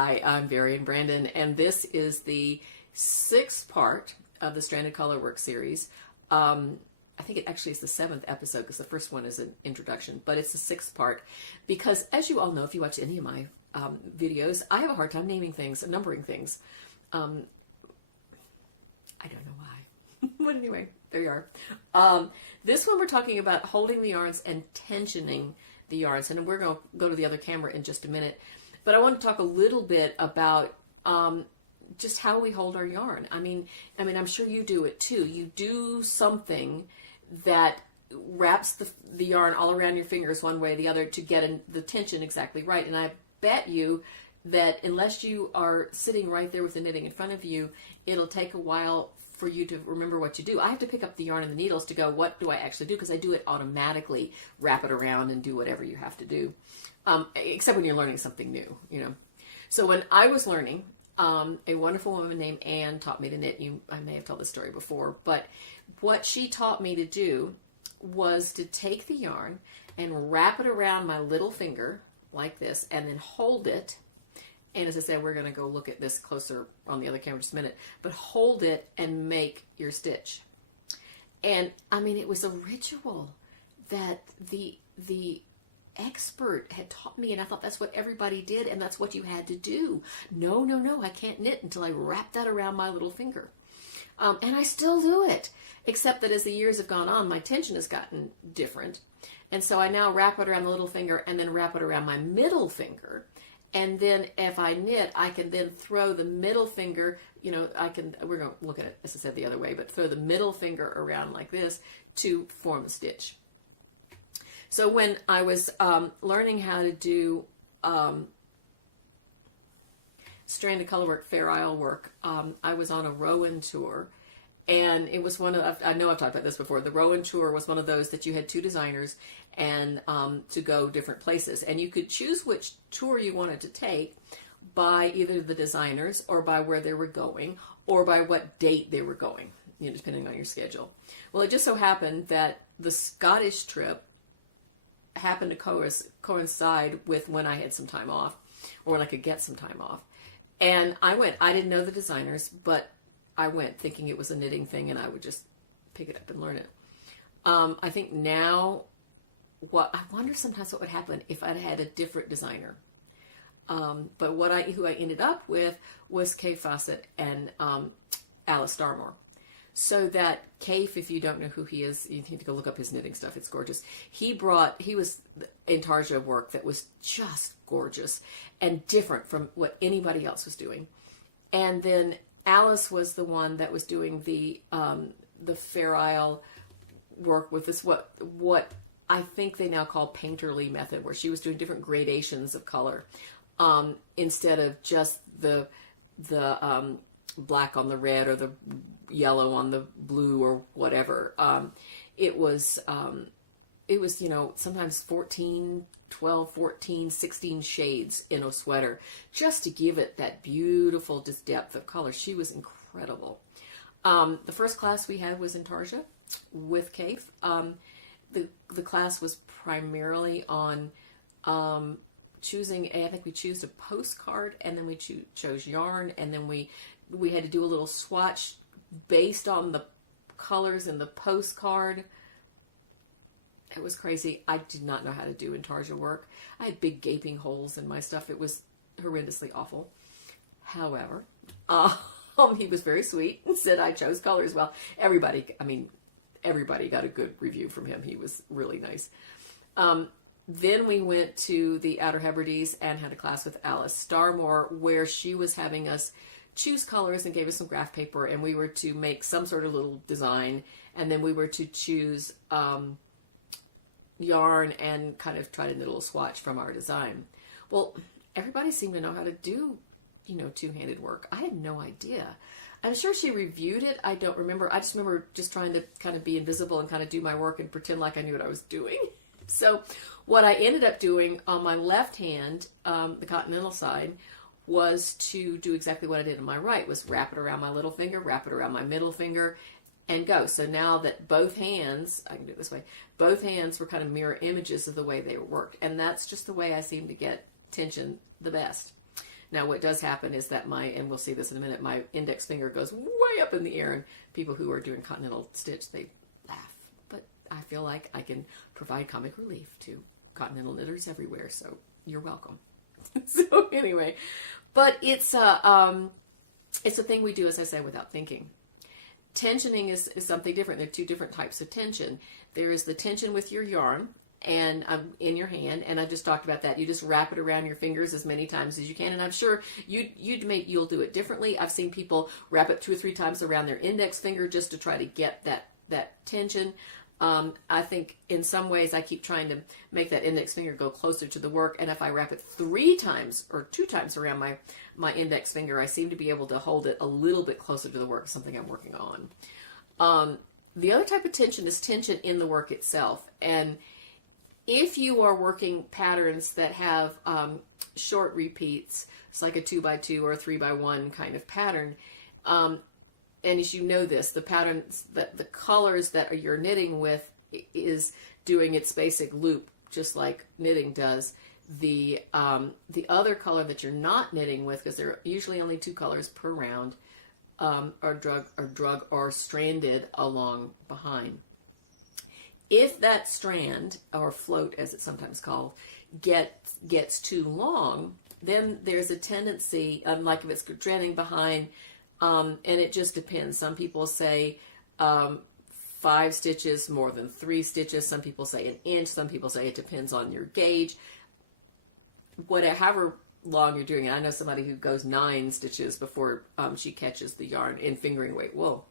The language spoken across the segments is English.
Hi, I'm Varian Brandon, and this is the 6th part of the Stranded Colorwork series. I think it actually is the 7th episode because the first one is an introduction, but it's the 6th part because, as you all know, if you watch any of my videos, I have a hard time naming things, numbering things. I don't know why. But anyway, there you are. This one we're talking about holding the yarns and tensioning the yarns, and we're going to go to the other camera in just a minute. But I want to talk a little bit about just how we hold our yarn. I mean, I'm sure you do it too. You do something that wraps the yarn all around your fingers one way or the other to get the tension exactly right. And I bet you that unless you are sitting right there with the knitting in front of you, it'll take a while for you to remember what you do. I have to pick up the yarn and the needles to go, what do I actually do? Because I do it automatically, wrap it around and do whatever you have to do. Except when you're learning something new, you know. So when I was learning, a wonderful woman named Anne taught me to knit. I may have told this story before, but what she taught me to do was to take the yarn and wrap it around my little finger like this and then hold it. And as I said, we're going to go look at this closer on the other camera in just a minute, but hold it and make your stitch. And I mean, it was a ritual that the expert had taught me, and I thought that's what everybody did and that's what you had to do. No, I can't knit until I wrap that around my little finger. And I still do it, except that as the years have gone on, my tension has gotten different. And so I now wrap it around the little finger and then wrap it around my middle finger. And then if I knit, I can then throw the middle finger, you know, we're going to look at it, as I said, the other way, but throw the middle finger around like this to form a stitch. So when I was learning how to do stranded colorwork, Fair Isle work, I was on a Rowan tour, and it was one of, I know I've talked about this before, the Rowan tour was one of those that you had 2 designers and to go different places. And you could choose which tour you wanted to take by either the designers or by where they were going or by what date they were going, you know, depending on your schedule. Well, it just so happened that the Scottish trip happened to coincide with when I had some time off, or when I could get some time off. And I went. I didn't know the designers, but I went thinking it was a knitting thing and I would just pick it up and learn it. I think now, I wonder sometimes what would happen if I'd had a different designer. But who I ended up with was Kay Fawcett and Alice Starmore. So that Kaif, if you don't know who he is, you need to go look up his knitting stuff. It's gorgeous. He was Intarsia work that was just gorgeous and different from what anybody else was doing. And then Alice was the one that was doing the Fair Isle work with this, what I think they now call painterly method, where she was doing different gradations of color instead of just the black on the red or the yellow on the blue or whatever. It was, you know, sometimes 12, 14, 16 shades in a sweater just to give it that beautiful just depth of color. She was incredible. The first class we had was Intarsia with Kaif. The class was primarily on choosing, I think we chose a postcard, and then we chose yarn, and then we had to do a little swatch based on the colors in the postcard. It was crazy. I did not know how to do Intarsia work. I had big gaping holes in my stuff. It was horrendously awful. However, he was very sweet and said I chose colors well. Everybody got a good review from him. He was really nice. Then we went to the Outer Hebrides and had a class with Alice Starmore, where she was having us choose colors and gave us some graph paper, and we were to make some sort of little design, and then we were to choose yarn and kind of try to knit a little swatch from our design. Well, everybody seemed to know how to do, you know, two-handed work. I had no idea. I'm sure she reviewed it. I don't remember. I just remember just trying to kind of be invisible and kind of do my work and pretend like I knew what I was doing. So what I ended up doing on my left hand, the Continental side, was to do exactly what I did on my right, was wrap it around my little finger, wrap it around my middle finger, and go. So now that both hands, I can do it this way, both hands were kind of mirror images of the way they worked. And that's just the way I seem to get tension the best. Now, what does happen is that and we'll see this in a minute, my index finger goes way up in the air, and people who are doing Continental Stitch, they laugh. But I feel like I can provide comic relief to Continental knitters everywhere, so you're welcome. So anyway, but it's a thing we do, as I say, without thinking. Tensioning is something different. There are two different types of tension. There is the tension with your yarn and in your hand, and I just talked about that. You just wrap it around your fingers as many times as you can, and I'm sure you'll do it differently. I've seen people wrap it 2 or 3 times around their index finger just to try to get that tension. I think in some ways I keep trying to make that index finger go closer to the work, and if I wrap it 3 times or 2 times around my index finger, I seem to be able to hold it a little bit closer to the work, something I'm working on. The other type of tension is tension in the work itself, and if you are working patterns that have short repeats, it's like a 2x2 or a 3x1 kind of pattern, and as you know this, the patterns, that the colors that you're knitting with is doing its basic loop, just like knitting does. The other color that you're not knitting with, because there are usually only 2 colors per round, are drug or stranded along behind. If that strand, or float as it's sometimes called, gets too long, then there's a tendency, like if it's stranding behind, and it just depends. Some people say 5 stitches, more than 3 stitches. Some people say an inch. Some people say it depends on your gauge. However long you're doing it. I know somebody who goes 9 stitches before she catches the yarn in fingering weight wool.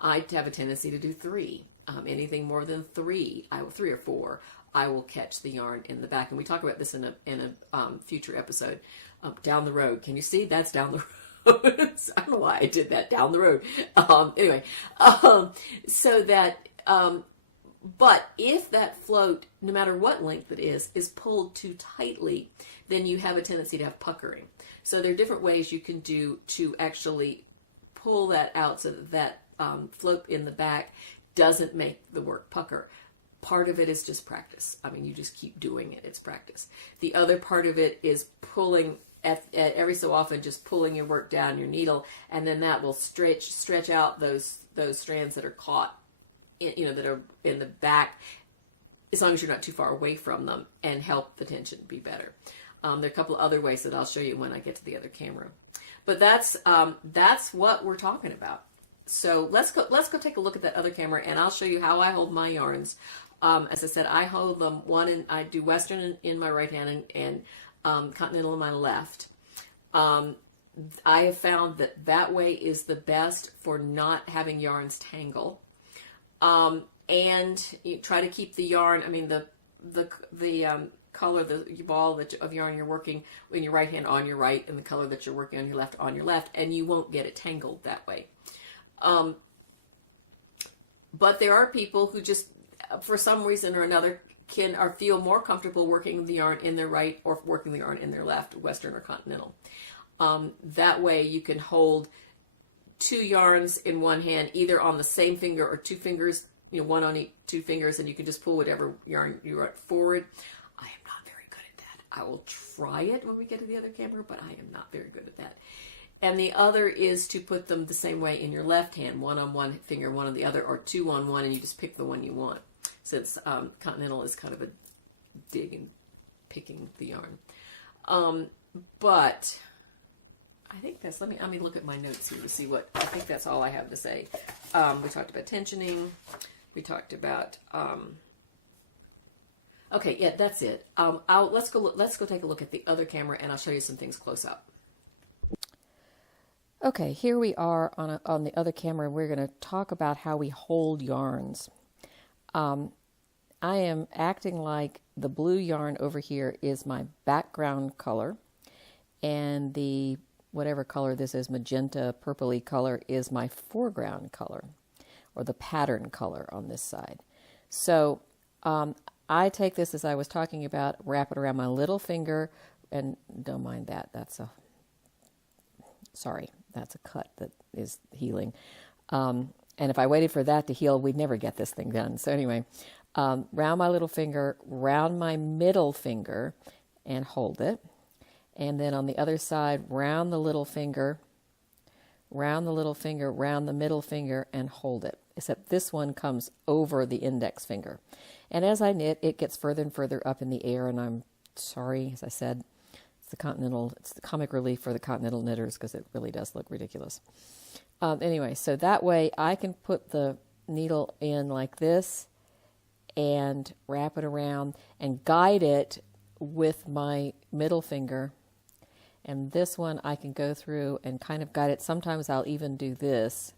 I have a tendency to do 3. Anything more than 3, 3 or 4, I will catch the yarn in the back. And we talk about this in a future episode down the road. Can you see? That's down the road. I don't know why I did that, down the road. Anyway, so that, but if that float, no matter what length it is pulled too tightly, then you have a tendency to have puckering. So there are different ways you can do to actually pull that out so that float in the back doesn't make the work pucker. Part of it is just practice. I mean, you just keep doing it. It's practice. The other part of it is pulling at every so often, just pulling your work down your needle, and then that will stretch out those strands that are caught, that are in the back, as long as you're not too far away from them, and help the tension be better. There are a couple of other ways that I'll show you when I get to the other camera, but that's what we're talking about. So let's go take a look at that other camera, and I'll show you how I hold my yarns. As I said, I hold them I do Western in my right hand and Continental in my left. I have found that way is the best for not having yarns tangle. And you try to keep the yarn, I mean the color, the ball of yarn you're working in your right hand on your right, and the color that you're working on your left, and you won't get it tangled that way. But there are people who just, for some reason or another, feel more comfortable working the yarn in their right or working the yarn in their left, Western or Continental. That way you can hold 2 yarns in one hand, either on the same finger or 2 fingers, one on each 2 fingers, and you can just pull whatever yarn you want forward. I am not very good at that. I will try it when we get to the other camera, but I am not very good at that. And the other is to put them the same way in your left hand, 1 on one finger, 1 on the other, or 2 on one, and you just pick the one you want. Since Continental is kind of a dig and picking the yarn. But I think that's, let me look at my notes here to see what, I think that's all I have to say. We talked about tensioning. We talked about, okay, yeah, that's it. Let's go take a look at the other camera, and I'll show you some things close up. Okay, here we are on the other camera. We're going to talk about how we hold yarns. I am acting like the blue yarn over here is my background color, and the whatever color this is, magenta, purpley color, is my foreground color, or the pattern color on this side. So I take this, as I was talking about, wrap it around my little finger, and don't mind that. That's a cut that is healing. And if I waited for that to heal, we'd never get this thing done. So anyway, round my little finger, round my middle finger, and hold it. And then on the other side, round the little finger, round the little finger, round the middle finger, and hold it. Except this one comes over the index finger. And as I knit, it gets further and further up in the air, and I'm sorry, as I said, it's the comic relief for the Continental knitters because it really does look ridiculous. Anyway, so that way I can put the needle in like this and wrap it around and guide it with my middle finger. And this one I can go through and kind of guide it. Sometimes I'll even do this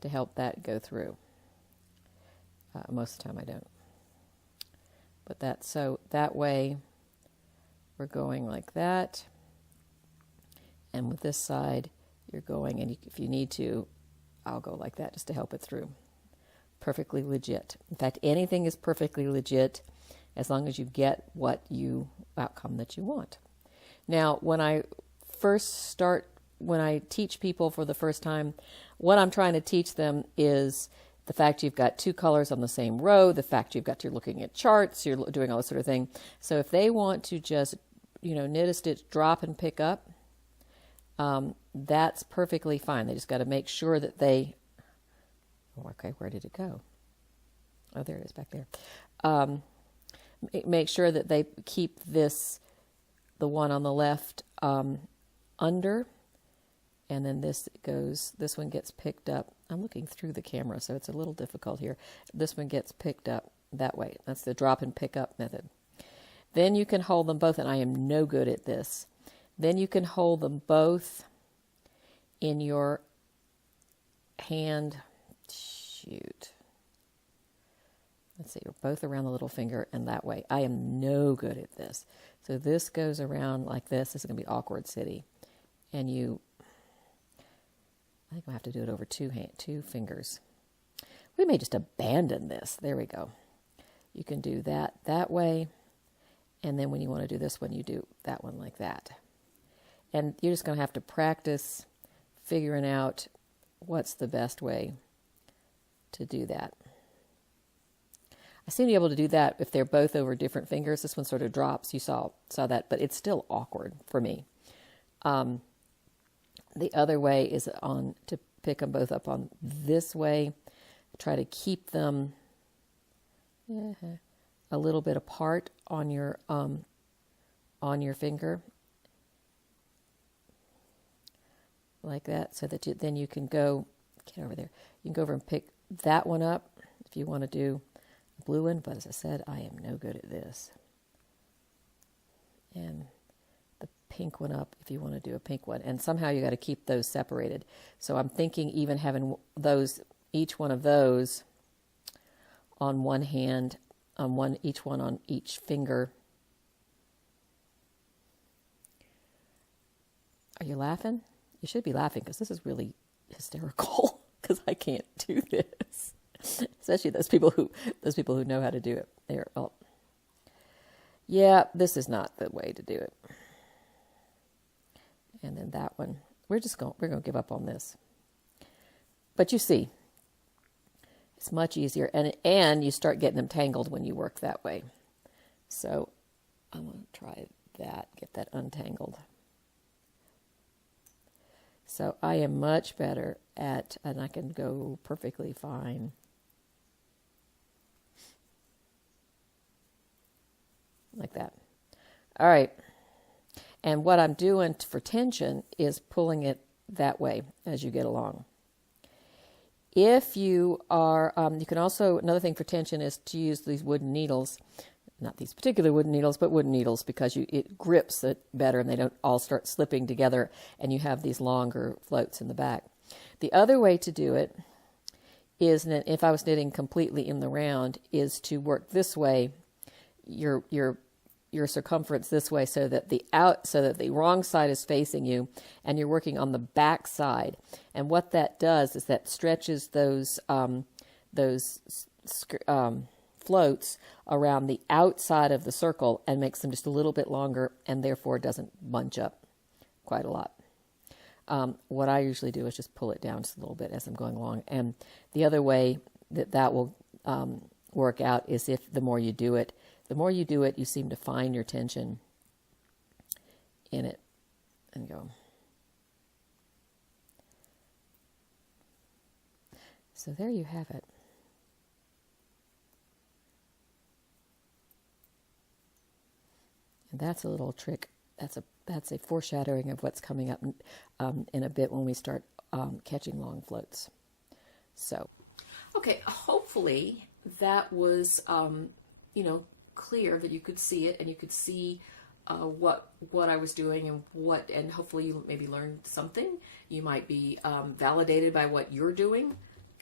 to help that go through. Most of the time I don't. But so that way we're going like that. And with this side, you're going, and if you need to, I'll go like that just to help it through. Perfectly legit. In fact, anything is perfectly legit as long as you get outcome that you want. Now, when I teach people for the first time, what I'm trying to teach them is the fact you've got two colors on the same row, the fact you're looking at charts, you're doing all this sort of thing. So if they want to just, knit a stitch, drop and pick up, that's perfectly fine. They just got to make sure that okay, where did it go? Oh, there it is back there. Make sure that they keep the one on the left, under, and then this one gets picked up. I'm looking through the camera, so it's a little difficult here. This one gets picked up that way. That's the drop and pick up method. Then you can hold them both, and I am no good at this. Then you can hold them both in your hand. Shoot. Let's see, you're both around the little finger and that way. I am no good at this. So this goes around like this. This is going to be awkward city. And I think I'll have to do it over two fingers. We may just abandon this. There we go. You can do that way. And then when you want to do this one, you do that one like that. And you're just going to have to practice figuring out what's the best way to do that. I seem to be able to do that if they're both over different fingers. This one sort of drops. You saw that, but it's still awkward for me. The other way is to pick them both up on this way. Try to keep them a little bit apart on your finger, like that, so that then you can go get over there. You can go over and pick that one up if you want to do a blue one. But as I said, I am no good at this. And the pink one up if you want to do a pink one. And somehow you got to keep those separated. So I'm thinking even having each one of those on one hand, each one on each finger. Are you laughing? You should be laughing because this is really hysterical because I can't do this. Especially those people who know how to do it. Yeah, this is not the way to do it. And then that one, we're going to give up on this. But you see, it's much easier, and you start getting them tangled when you work that way. So I'm going to try that, get that untangled. So I am much better and I can go perfectly fine. Like that. All right. And what I'm doing for tension is pulling it that way as you get along. If you are, you can also, another thing for tension is to use these wooden needles. Not these particular wooden needles, but wooden needles, because it grips it better and they don't all start slipping together and you have these longer floats in the back. The other way to do it is, if I was knitting completely in the round, is to work this way, your circumference this way, so that the wrong side is facing you and you're working on the back side. And what that does is that stretches those floats around the outside of the circle and makes them just a little bit longer, and therefore doesn't bunch up quite a lot. What I usually do is just pull it down just a little bit as I'm going along. And the other way that will work out is if the more you do it, you seem to find your tension in it and go. So there you have it. And that's a little trick. That's a foreshadowing of what's coming up in a bit when we start catching long floats. So, okay, hopefully that was clear, that you could see it and you could see what I was doing and hopefully you maybe learned something. You might be validated by what you're doing.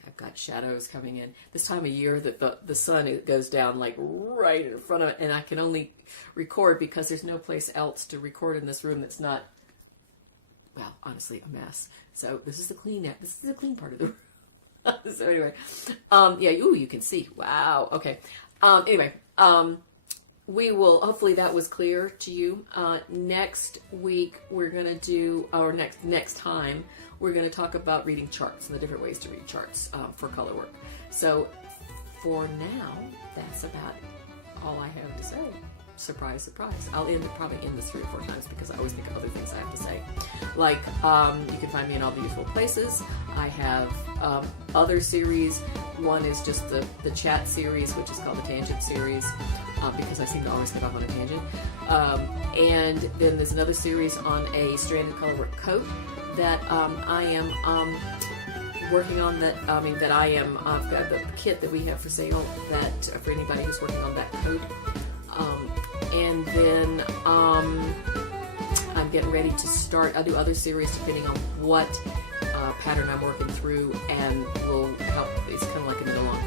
I've got shadows coming in. This time of year that the sun goes down like right in front of it, and I can only record because there's no place else to record in this room that's not, well, honestly, a mess. So this is the clean part of the room. So anyway, you can see. Wow. Okay. We will, hopefully that was clear to you. Next week we're going to do, or next time, we're going to talk about reading charts and the different ways to read charts for color work. So for now, that's about all I have to say. Surprise, surprise. I'll probably end this 3 or 4 times because I always think of other things I have to say. Like, you can find me in all the usual places. I have other series. One is just the chat series, which is called the Tangent series, because I seem to always get off on a tangent. And then there's another series on a stranded colorwork coat that I am working on. I've got the kit that we have for sale that for anybody who's working on that coat. And then I'm getting ready to start. I'll do other series depending on what pattern I'm working through, and will help. It's kind of like a knit along